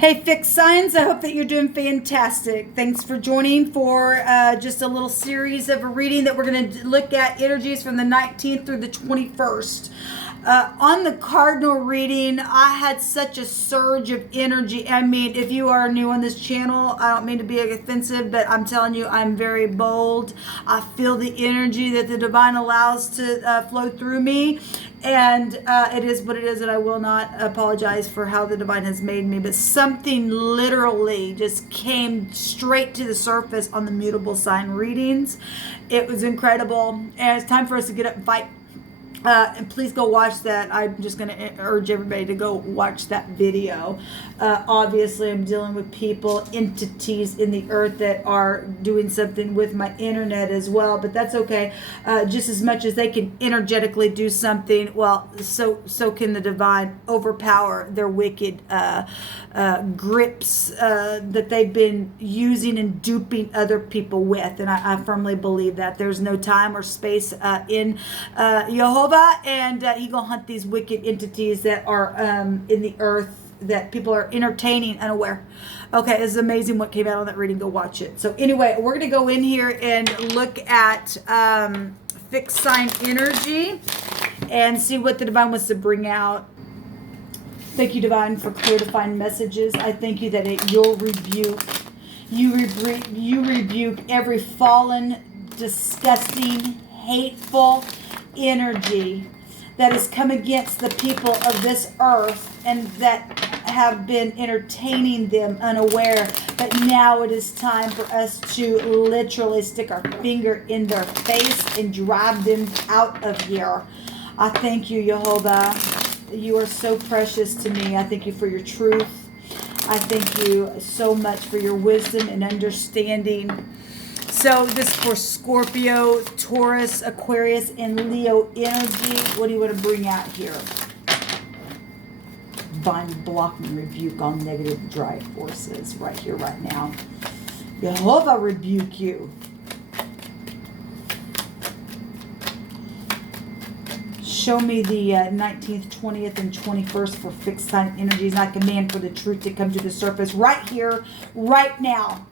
Hey, fixed signs, I hope that you're doing fantastic. Thanks for joining for just a little series of a reading that we're going to look at energies from the 19th through the 21st. On the cardinal reading, I had such a surge of energy. I mean, if you are new on this channel, I don't mean to be offensive, but I'm telling you, I'm very bold. I feel the energy that the divine allows to flow through me. And it is what it is, and I will not apologize for how the divine has made me. But something literally just came straight to the surface on the mutable sign readings. It was incredible. And it's time for us to get up and fight. And please go watch that. I'm just going to urge everybody to go watch that video. Obviously, I'm dealing with people, entities in the earth that are doing something with my internet as well, but that's okay. Just as much as they can energetically do something, well, so can the divine overpower their wicked grips that they've been using and duping other people with. And I firmly believe that there's no time or space in Jehovah. And he gonna hunt these wicked entities that are in the earth that people are entertaining unaware. Okay, it's amazing what came out on that reading. Go watch it. So anyway, we're gonna go in here and look at fixed sign energy and see what the divine wants to bring out. Thank you, divine, for clear defined messages. I thank you that you'll rebuke. You rebuke every fallen, disgusting, hateful energy that has come against the people of this earth and that have been entertaining them unaware. But now it is time for us to literally stick our finger in their face and drive them out of here. I thank you, Jehovah. You are so precious to me. I thank you for your truth. I thank you so much for your wisdom and understanding. So this is for Scorpio, Taurus, Aquarius, and Leo energy. What do you want to bring out here? Divine block and rebuke all negative drive forces right here, right now. Jehovah rebuke you. Show me the 19th, 20th, and 21st for fixed sign energies. And I command for the truth to come to the surface right here, right now.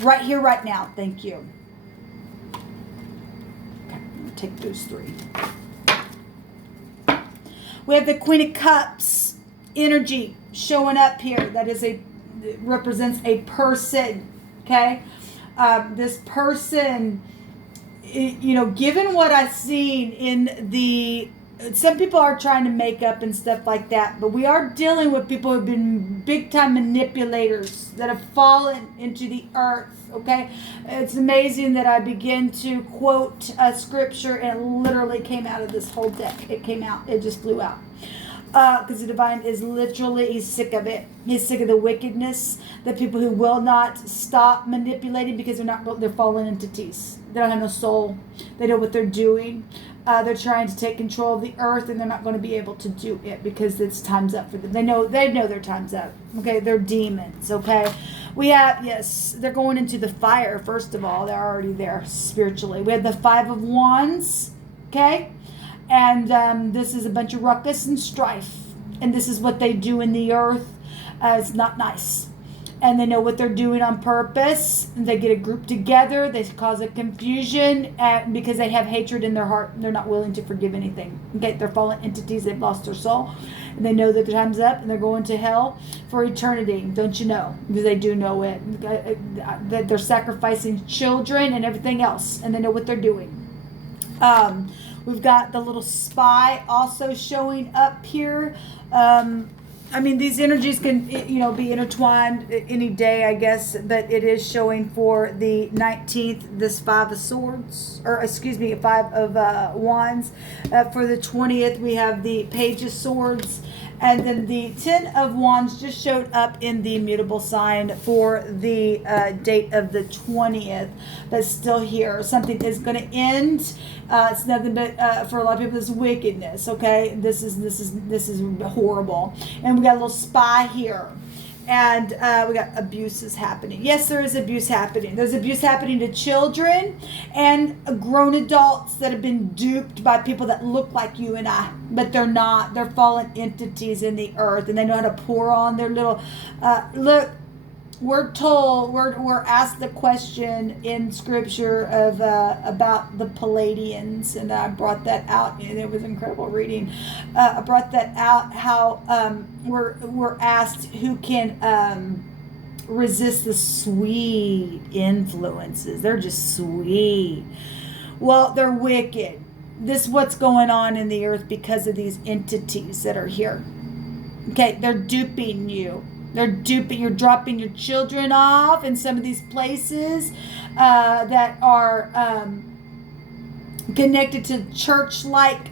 Right here, right now. Thank you. Okay, I'm going to take those three. We have the Queen of Cups energy showing up here. That is it represents a person. Okay, this person, given what I've seen in the. Some people are trying to make up and stuff like that, but we are dealing with people who have been big time manipulators that have fallen into the earth. Okay, it's amazing that I begin to quote a scripture and it literally came out of this whole deck. It came out, it just flew out. Because the divine is literally, he's sick of it. He's sick of the wickedness, the people who will not stop manipulating because they're fallen entities. They don't have no soul. They know what they're doing. They're trying to take control of the earth, and they're not going to be able to do it because it's time's up for them. They know their time's up. Okay, they're demons. Okay, we have, yes, they're going into the fire. First of all, they're already there spiritually. We have the Five of Wands. Okay, and this is a bunch of ruckus and strife, and this is what they do in the earth. It's not nice. And they know what they're doing on purpose. They get a group together. They cause a confusion because they have hatred in their heart. They're not willing to forgive anything. Okay, they're fallen entities. They've lost their soul. And they know that their time's up and they're going to hell for eternity. Don't you know? Because they do know it. That they're sacrificing children and everything else. And they know what they're doing. We've got the little spy also showing up here. I mean, these energies can, be intertwined any day, I guess, but it is showing for the 19th, this Five of Swords, Five of Wands. For the 20th, we have the Page of Swords. And then the 10 of Wands just showed up in the mutable sign for the date of the 20th, but still here. Something is going to end. It's nothing but for a lot of people, this wickedness. Okay, this is horrible. And we got a little spy here. And we got abuses happening. Yes, there is abuse happening. There's abuse happening to children and grown adults that have been duped by people that look like you and I, but they're not. They're fallen entities in the earth, and they know how to pour on their little look. We're told, we're asked the question in scripture of about the Palladians, and I brought that out, and it was incredible reading. I brought that out, how we're asked who can resist the sweet influences. They're just sweet. Well, they're wicked. This is what's going on in the earth because of these entities that are here. Okay, they're duping you. They're duping. You're dropping your children off in some of these places that are connected to church-like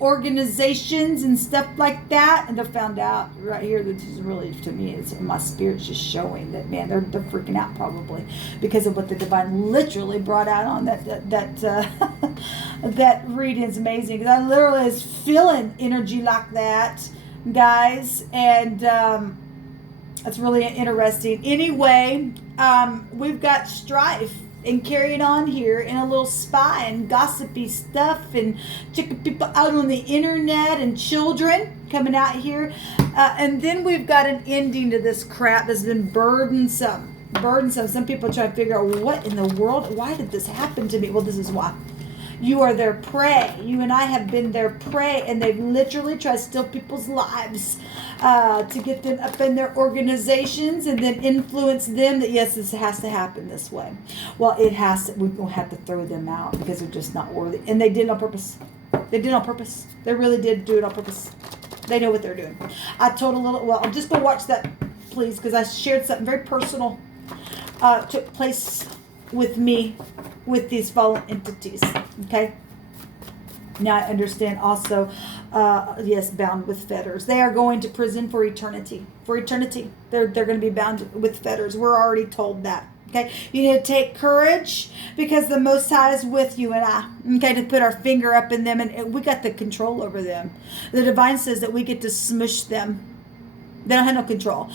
organizations and stuff like that. And they're found out right here. This is really, to me, it's my spirit's just showing that, man, they're freaking out probably because of what the divine literally brought out on that reading is amazing. Because I literally is feeling energy like that, guys, and that's really interesting. Anyway, we've got strife and carrying on here and a little spy and gossipy stuff and checking people out on the internet and children coming out here. And then we've got an ending to this crap that's been burdensome. Some people try to figure out what in the world, why did this happen to me? Well, this is why. You are their prey. You and I have been their prey, and they've literally tried to steal people's lives to get them up in their organizations and then influence them that, yes, this has to happen this way. Well, it has to. We're going to have to throw them out because they're just not worthy. And they did it on purpose. They did it on purpose. They really did do it on purpose. They know what they're doing. I told a little, well, just go watch that, please, because I shared something very personal took place with me with these fallen entities. Okay. Now I understand also, yes, bound with fetters. They are going to prison for eternity. For eternity. They're going to be bound with fetters. We're already told that. Okay. You need to take courage because the Most High is with you and I. Okay. To put our finger up in them, and we got the control over them. The divine says that we get to smush them. They don't have no control.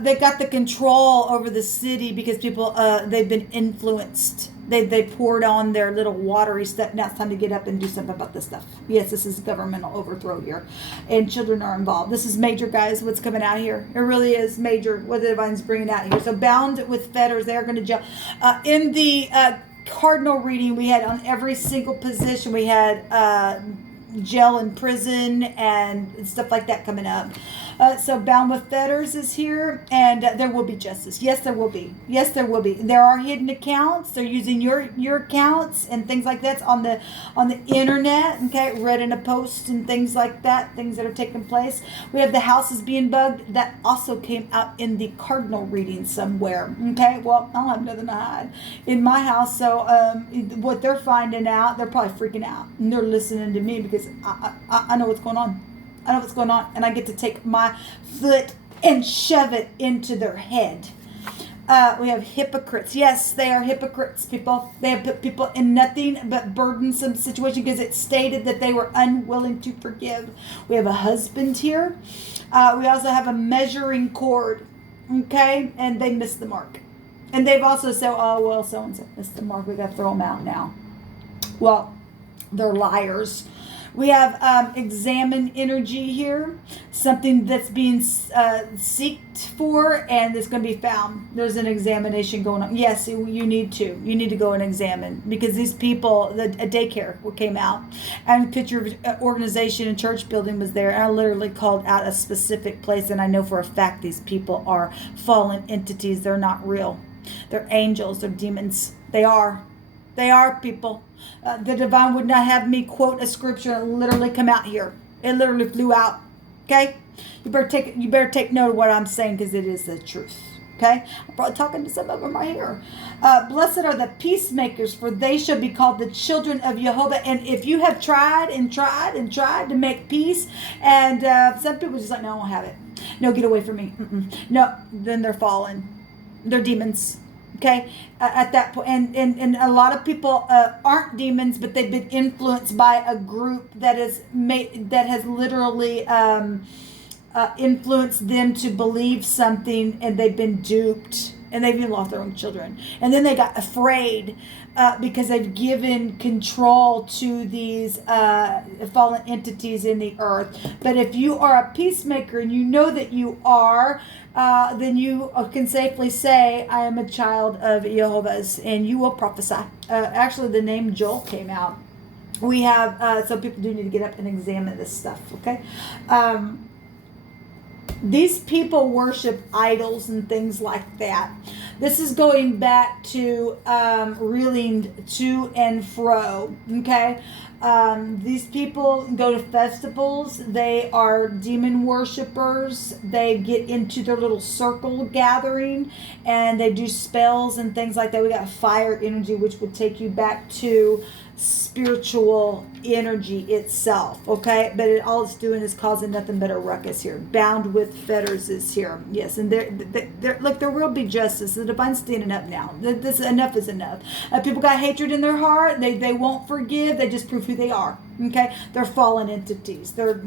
They got the control over the city because people, they've been influenced. They poured on their little watery stuff. Now it's time to get up and do something about this stuff. Yes, this is governmental overthrow here. And children are involved. This is major, guys, what's coming out here. It really is major what the divine's bringing out here. So bound with fetters, they are going to jail. In the cardinal reading we had on every single position, we had jail and prison and stuff like that coming up. So bound with fetters is here, and there will be justice. Yes, there will be. Yes, there will be. There are hidden accounts. They're using your accounts and things like that on the internet. Okay, read in a post and things like that. Things that are taking place. We have the houses being bugged. That also came out in the cardinal reading somewhere. Okay, well, I don't have nothing to hide in my house. So what they're finding out, they're probably freaking out, and they're listening to me because I know what's going on. I know what's going on, and I get to take my foot and shove it into their head. We have hypocrites. Yes, they are hypocrites, people. They have put people in nothing but burdensome situation because it stated that they were unwilling to forgive. We have a husband here. We also have a measuring cord, okay? And they missed the mark. And they've also said, oh, well, so-and-so missed the mark. We got to throw them out now. Well, they're liars. We have examine energy here, something that's being seeked for, and it's going to be found. There's an examination going on. Yes, you need to. You need to go and examine because these people, a daycare came out, and a picture of organization and church building was there, and I literally called out a specific place, and I know for a fact these people are fallen entities. They're not real. They're angels. They're demons. They are. They are people. The divine would not have me quote a scripture and literally come out here. It literally flew out. Okay? You better take note of what I'm saying because it is the truth. Okay? I'm probably talking to some of them right here. Blessed are the peacemakers, for they shall be called the children of Jehovah. And if you have tried to make peace, and some people just like, no, I won't have it. No, get away from me. No, then they're fallen. They're demons. Okay, at that point, and a lot of people aren't demons, but they've been influenced by a group that has literally influenced them to believe something, and they've been duped, and they've even lost their own children. And then they got afraid because they've given control to these fallen entities in the earth. But if you are a peacemaker and you know that you are, then you can safely say, I am a child of Jehovah's, and you will prophesy. Actually, the name Joel came out. We have, so people do need to get up and examine this stuff, okay? These people worship idols and things like that. This is going back to reeling to and fro, okay? These people go to festivals. They are demon worshipers. They get into their little circle gathering, and they do spells and things like that. We got fire energy, which would take you back to spiritual energy itself, okay? But all it's doing is causing nothing but a ruckus here. Bound with fetters is here. Yes, and look, there will be justice. The divine's standing up now. This enough is enough. People got hatred in their heart. They won't forgive. They just prove who they are. Okay, they're fallen entities. They're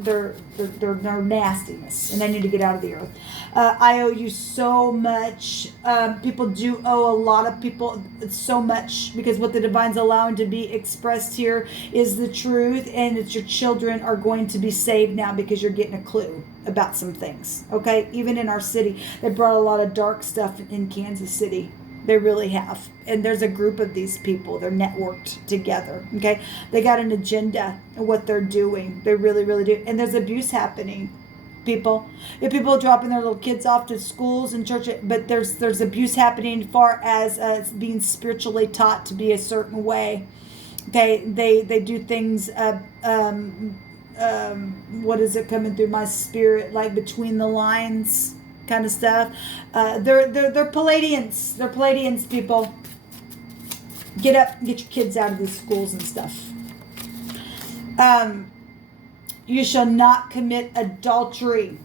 nastiness, and they need to get out of the earth. I owe you so much. People do owe a lot of people so much, because what the divine's allowing to be expressed here is the truth, and it's your children are going to be saved now because you're getting a clue about some things. Okay, even in our city, they brought a lot of dark stuff in Kansas City. They really have. And there's a group of these people. They're networked together. Okay. They got an agenda of what they're doing. They really, really do. And there's abuse happening, people. If people are dropping their little kids off to schools and church, but there's abuse happening as far as being spiritually taught to be a certain way. They do things, what is it coming through my spirit? Like between the lines kind of stuff. They're Palladians. They're Palladians, people. Get up and get your kids out of these schools and stuff. You shall not commit adultery.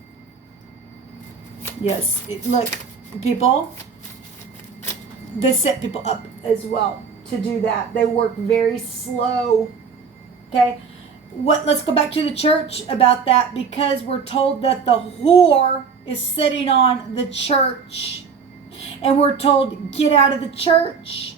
Yes, look, people, they set people up as well to do that. They work very slow. Okay? Let's go back to the church about that, because we're told that the whore is sitting on the church, and we're told, get out of the church.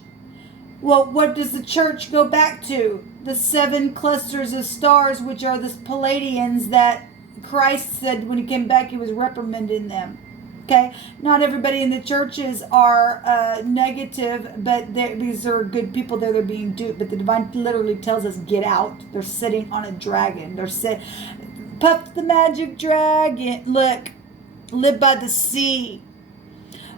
Well, what does the church go back to? The 7 clusters of stars, which are the Palladians that Christ said when he came back, he was reprimanding them. Okay, not everybody in the churches are negative, but these are good people there. They're being duped, but the divine literally tells us, get out. They're sitting on a dragon. Puff the magic dragon. Look, live by the sea.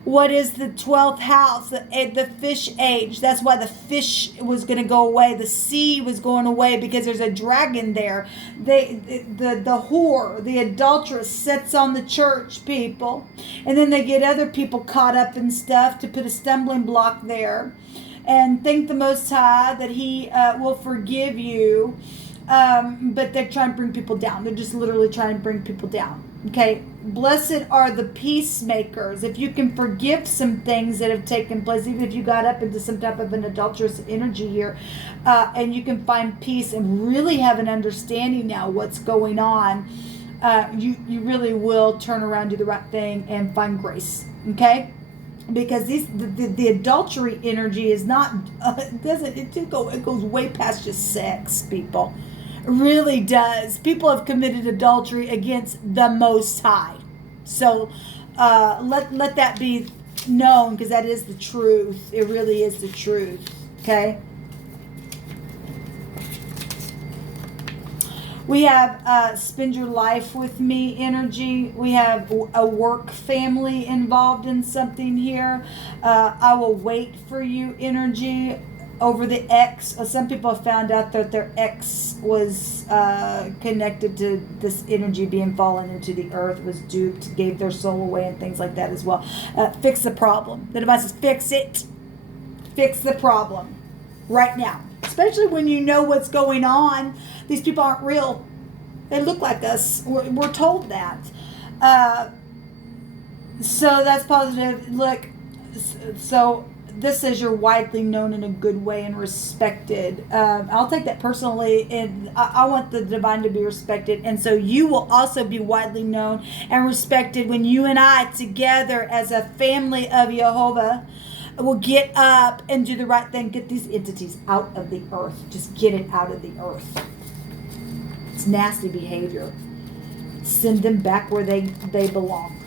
What is the 12th house? The fish age. That's why the fish was going to go away. The sea was going away because there's a dragon there. The whore, the adulteress, sits on the church, people. And then they get other people caught up in stuff to put a stumbling block there. And thank the Most High that he will forgive you. But they're trying to bring people down. They're just literally trying to bring people down. Okay, blessed are the peacemakers. If you can forgive some things that have taken place, even if you got up into some type of an adulterous energy here, and you can find peace and really have an understanding now what's going on, you really will turn around, do the right thing, and find grace. Okay, because the adultery energy is not it goes way past just sex, people. Really does. People have committed adultery against the Most High. So let that be known, because that is the truth. It really is the truth. Okay? We have spend your life with me energy. We have a work family involved in something here. I will wait for you energy. Over the ex, some people have found out that their ex was connected to this energy being fallen into the earth, was duped, gave their soul away, and things like that as well. Fix the problem. The device says, fix it. Fix the problem right now. Especially when you know what's going on. These people aren't real. They look like us. We're told that. So that's positive. Look, so this says you're widely known in a good way and respected. I'll take that personally, and I want the divine to be respected. And so you will also be widely known and respected when you and I together as a family of Jehovah will get up and do the right thing. Get these entities out of the earth. Just get it out of the earth. It's nasty behavior. Send them back where they belong.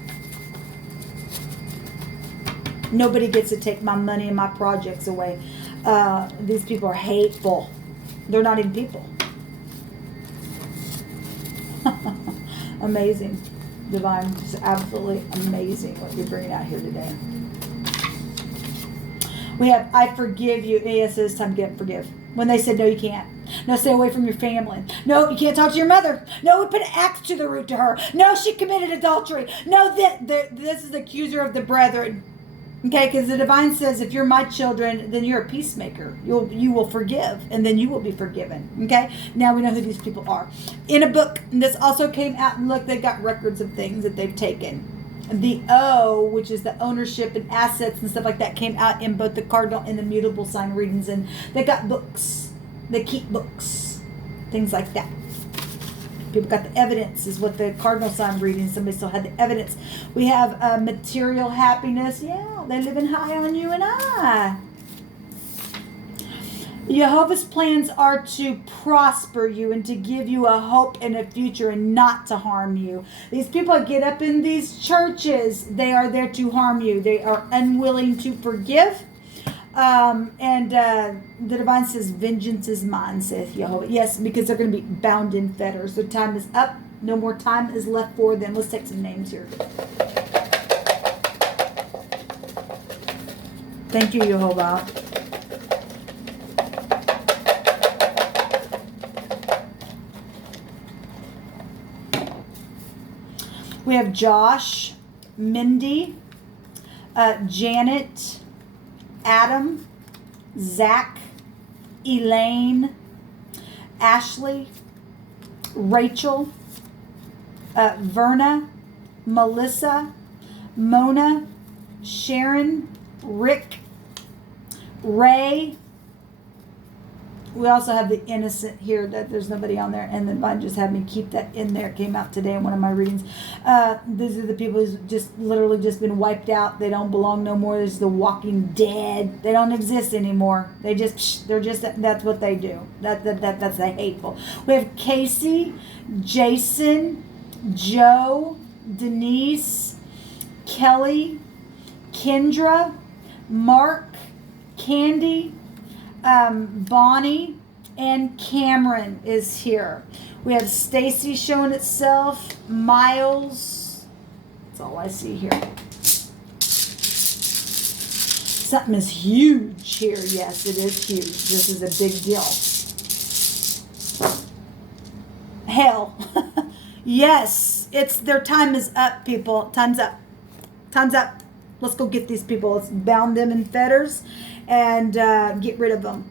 Nobody gets to take my money and my projects away. These people are hateful. They're not even people. Amazing. Divine. Just absolutely amazing what you're bringing out here today. We have, I forgive you. Yes, it is time to get forgive. When they said, no, you can't. No, stay away from your family. No, you can't talk to your mother. No, we put an axe to the root to her. No, she committed adultery. No, this is the accuser of the brethren. Okay, because the divine says, if you're my children, then you're a peacemaker. You will forgive, and then you will be forgiven. Okay, now we know who these people are. In a book, and this also came out, and look, they got records of things that they've taken. The O, which is the ownership and assets and stuff like that, came out in both the cardinal and the mutable sign readings, and they got books. They keep books, things like that. People got the evidence, is what the cardinal sign reading. Somebody still had the evidence. We have material happiness. Yeah, they're living high on you and I. Jehovah's plans are to prosper you and to give you a hope and a future and not to harm you. These people get up in these churches, they are there to harm you. They are unwilling to forgive. The divine says, vengeance is mine, saith Jehovah. Yes, because they're going to be bound in fetters. Their time is up. No more time is left for them. Let's take some names here. Thank you, Jehovah. We have Josh, Mindy, Janet, Adam, Zach, Elaine, Ashley, Rachel, Verna, Melissa, Mona, Sharon, Rick, Ray. We also have the innocent here, that there's nobody on there, and the divine just had me keep that in there. It came out today in one of my readings. These are the people who's just literally just been wiped out. They don't belong no more. There's the walking dead. They don't exist anymore. They're just, that's what they do. That's the hateful. We have Casey, Jason, Joe, Denise, Kelly, Kendra, Mark, Candy, Bonnie, and Cameron is here. We have Stacy showing itself, Miles. That's all I see here. Something is huge here. Yes, it is huge. This is a big deal. Hell. Yes, it's their time is up, people. Time's up. Time's up. Let's go get these people. Let's bound them in fetters and get rid of them.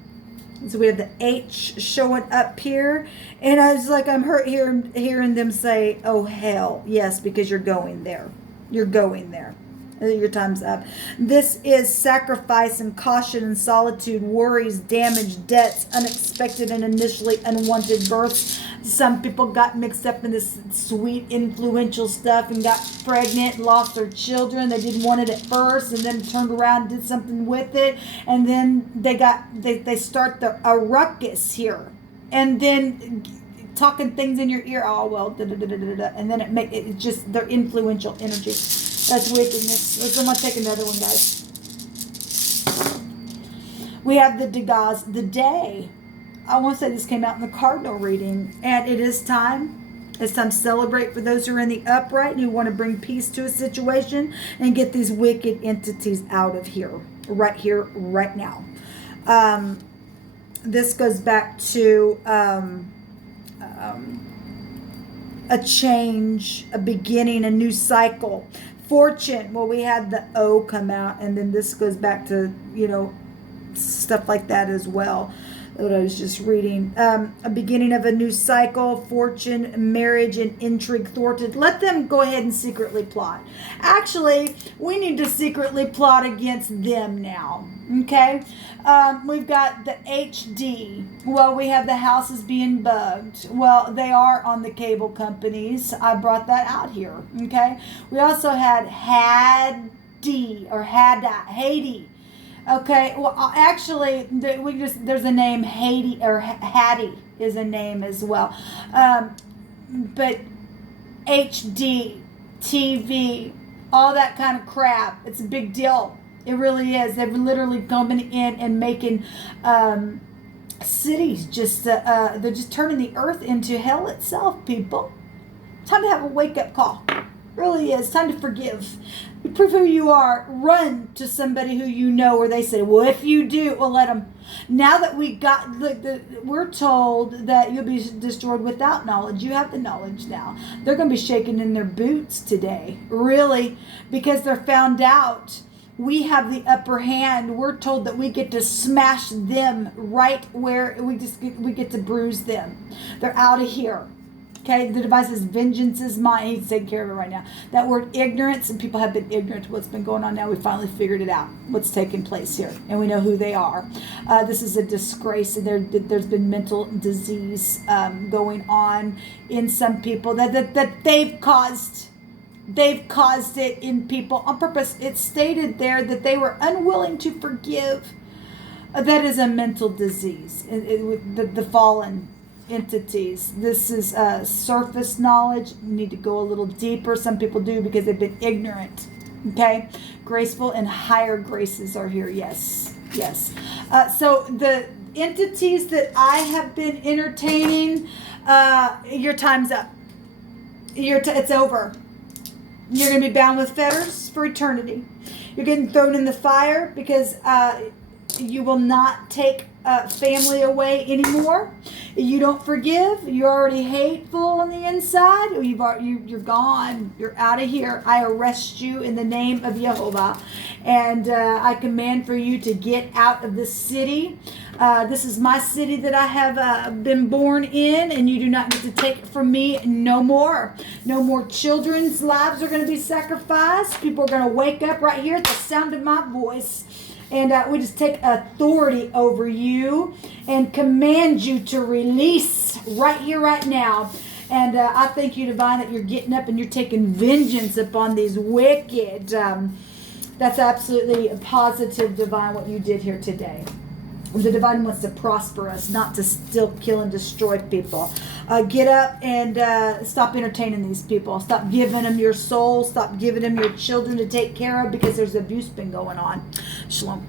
So we have the H showing up here, and I was like, I'm hurt hearing them say, "Oh hell, yes," because you're going there. You're going there. Your time's up. This is sacrifice and caution and solitude, worries, damage, debts, unexpected and initially unwanted births. Some people got mixed up in this sweet, influential stuff and got pregnant, lost their children. They didn't want it at first, and then turned around and did something with it. And then they start a ruckus here. And then talking things in your ear, oh, well, da-da-da-da-da-da. And then it's just their influential energy. That's wickedness. I'm going to take another one, guys. We have the Degas, the day. I want to say this came out in the cardinal reading. And it is time. It's time to celebrate for those who are in the upright and who want to bring peace to a situation and get these wicked entities out of here, right now. This goes back to a change, a beginning, a new cycle. Fortune, well, we had the O come out, and then this goes back to, stuff like that as well. what I was just reading. A beginning of a new cycle, fortune, marriage, and intrigue thwarted. Let them go ahead and secretly plot. Actually, we need to secretly plot against them now. Okay? We've got the HD. Well, we have the houses being bugged. Well, they are on the cable companies. I brought that out here. Okay? We also had Haiti. Okay, well, actually, there's a name Haiti, or Hattie is a name as well. But HD, TV, all that kind of crap, it's a big deal. It really is. They've literally coming in and making cities they're just turning the earth into hell itself, people. Time to have a wake-up call. Really is. Time to forgive. Prove who you are. Run to somebody who you know, or they say, well, if you do, well, let them. Now that we're told that you'll be destroyed without knowledge. You have the knowledge now. They're going to be shaking in their boots today. Really. Because they're found out. We have the upper hand. We're told that we get to smash them right where we get to bruise them. They're out of here. Okay, the device says vengeance is mine. He's taking care of it right now. That word ignorance, and people have been ignorant to what's been going on now. We finally figured it out, what's taking place here, and we know who they are. This is a disgrace, and there's been mental disease going on in some people that they've caused. They've caused it in people on purpose. It's stated there that they were unwilling to forgive. That is a mental disease. The fallen entities. This is surface knowledge. You need to go a little deeper. Some people do because they've been ignorant. Okay? Graceful and higher graces are here. Yes. So the entities that I have been entertaining, your time's up. It's over. You're going to be bound with fetters for eternity. You're getting thrown in the fire because you will not take family away anymore. You don't forgive. You're already hateful on the inside. You're gone. You're out of here. I arrest you in the name of Jehovah. And I command for you to get out of this city. This is my city that I have been born in, and you do not get to take it from me no more. No more children's lives are going to be sacrificed. People are going to wake up right here at the sound of my voice. And we just take authority over you and command you to release right here, right now. And I thank you, Divine, that you're getting up and you're taking vengeance upon these wicked. That's absolutely a positive, Divine, what you did here today. The Divine wants to prosper us, not to still kill and destroy people. Get up and stop entertaining these people. Stop giving them your soul. Stop giving them your children to take care of because there's abuse been going on. Shalom.